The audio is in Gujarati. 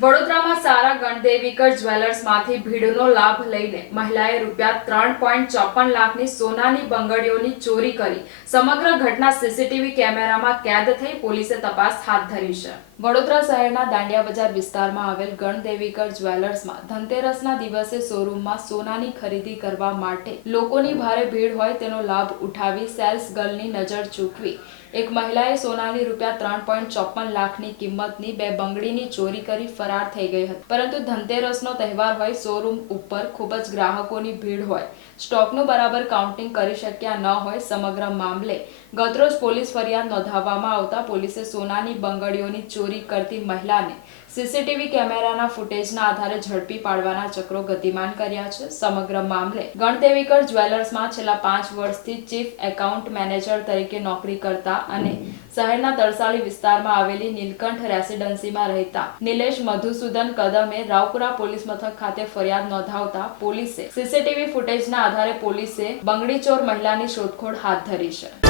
વડોદરા ગણદેવીકર જ્વેલર્સમાંથી ભીડનો લાભ લઈને મહિલાએ રૂપિયા ત્રણ પોઈન્ટ ચોપન લાખની સોનાની બંગડીઓની ચોરી કરી. સમગ્ર ઘટના સીસીટીવી કેમેરામાં કેદ થઈ પોલીસે તપાસ હાથ ધરી છે. વડોદરા શહેરના દાંડિયા બજાર વિસ્તારમાં આવેલ ગણદેવીકર જ્વેલર્સમાં ધનતેરસના દિવસે શોરૂમમાં સોનાની ખરીદી કરવા માટે લોકોની ભારે ભીડ હોય તેનો લાભ ઉઠાવી સેલ્સ ગર્લની નજર ચૂકવી. એક મહિલાએ સોનાની રૂપિયા ત્રણ પોઈન્ટ ચોપન લાખની કિંમતની બે બંગડીની ચોરી કરી ફરાર થઈ ગઈ હતી. પરંતુ ધનતેરસનો તહેવાર હોય શોરૂમ ઉપર ખૂબ જ ગ્રાહકોની ભીડ હોય. સ્ટોકનું બરાબર કાઉન્ટિંગ કરી શક્યા ન હોય સમગ્ર મામલે. ગતરોજ પોલીસ ફરિયાદ નોંધાવવામાં આવતા પોલીસે સોનાની બંગડીઓની ચોરી કરતી મહિલાને સીસીટીવી કેમેરાના ફૂટેજના આધારે ઝડપી પાડવાના ચક્રો ગતિમાન કર્યા છે. સમગ્ર મામલે ગણદેવીકર જ્વેલર્સમાં છેલ્લા પાંચ વર્ષથી ચીફ એકાઉન્ટ મેનેજર તરીકે નોકરી કરતા અને શહેરના તરસાળી વિસ્તારમાં આવેલી નીલકંઠ રેસિડેન્સીમાં રહેતા નિલેશ મધુસૂદન કદમે રાવપુરા પોલીસ મથક ખાતે ફરિયાદ નોંધાવતા પોલીસે સીસીટીવી ફૂટેજના આધારે પોલીસે બંગડી ચોર મહિલાની શોધખોળ હાથ ધરી છે.